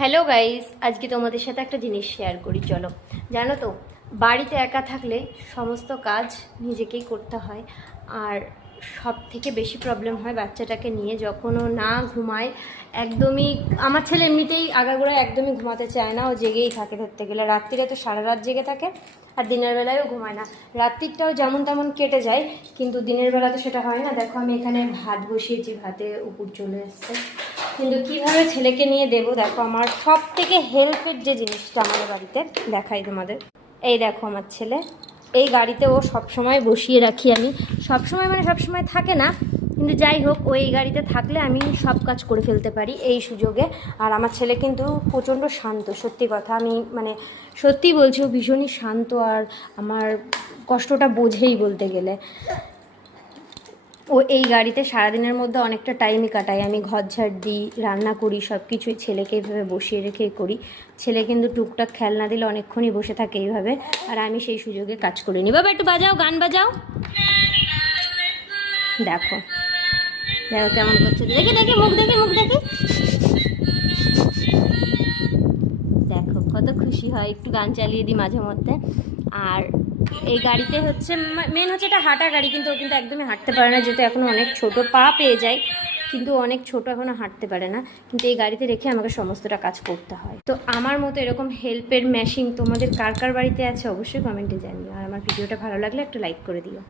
Hello guys, আজকে তোমাদের সাথে একটা জিনিস শেয়ার করি। চলো, জানো তো, বাড়িতে একা থাকলে সমস্ত কাজ নিজেকেই করতে হয়। আর সব থেকে বেশি প্রবলেম হয় বাচ্চাটাকে নিয়ে, যখন ও না ঘুমায়। একদমই আমার ছেলে এমনিতেই আগাগোড়া একদমই ঘুমাতে চায় না, ও জেগেই থাকে। ধরতে গেলে রাত্রিরে তো সারা রাত জেগে থাকে, আর দিনের বেলায়ও ঘুমায় না। রাত্রিটাও যেমন তেমন কেটে যায়, কিন্তু দিনের বেলা তো সেটা হয় না। দেখো, আমি এখানে ভাত বসিয়েছি, ভাতে উপর চলে এসছে, কিন্তু কিভাবে ছেলেকে নিয়ে দেবো। দেখো, আমার সব থেকে হেল্পের যে জিনিসটা আমাদের বাড়িতে, দেখাই তোমাদের। এই দেখো আমার ছেলে, এই গাড়িতে ও সবসময় বসিয়ে রাখি আমি। সবসময় মানে সবসময় থাকে না, কিন্তু যাই হোক, ও এই গাড়িতে থাকলে আমি সব কাজ করে ফেলতে পারি এই সুযোগে। আর আমার ছেলে কিন্তু প্রচণ্ড শান্ত, সত্যি কথা, আমি মানে সত্যি বলছি, ও ভীষণই শান্ত। আর আমার কষ্টটা বোঝেই বলতে গেলে। ও এই গাড়িতে সারাদিনের মধ্যে অনেকটা টাইমই কাটাই। আমি ঘর ঝাড় দিই, রান্না করি, সব কিছুই ছেলেকে এইভাবে বসিয়ে রেখেই করি। ছেলে কিন্তু টুকটাক খেলনা দিলে অনেকক্ষণই বসে থাকে এইভাবে, আর আমি সেই সুযোগে কাজ করে নিই। বাবা একটু বাজাও, গান বাজাও। দেখো দেখো কেমন করছে, দেখে দেখে মুখ দেখে মুখ দেখে। দেখো কত খুশি হয়, একটু গান চালিয়ে দিই মাঝে মধ্যে। আর এই গাড়িতে হচ্ছে মেন হচ্ছে এটা হাঁটা গাড়ি, কিন্তু ও কিন্তু একদমই হাঁটতে পারে না, যেহেতু এখনও অনেক ছোট, পা পেয়ে যায় কিন্তু অনেক ছোট, এখনও হাঁটতে পারে না। কিন্তু এই গাড়িতে রেখে আমাকে সমস্তটা কাজ করতে হয়। তো আমার মতো এরকম হেল্পের মেশিন তোমাদের কার কার বাড়িতে আছে অবশ্যই কমেন্টে জানিও। আর আমার ভিডিওটা ভালো লাগলে একটা লাইক করে দিও।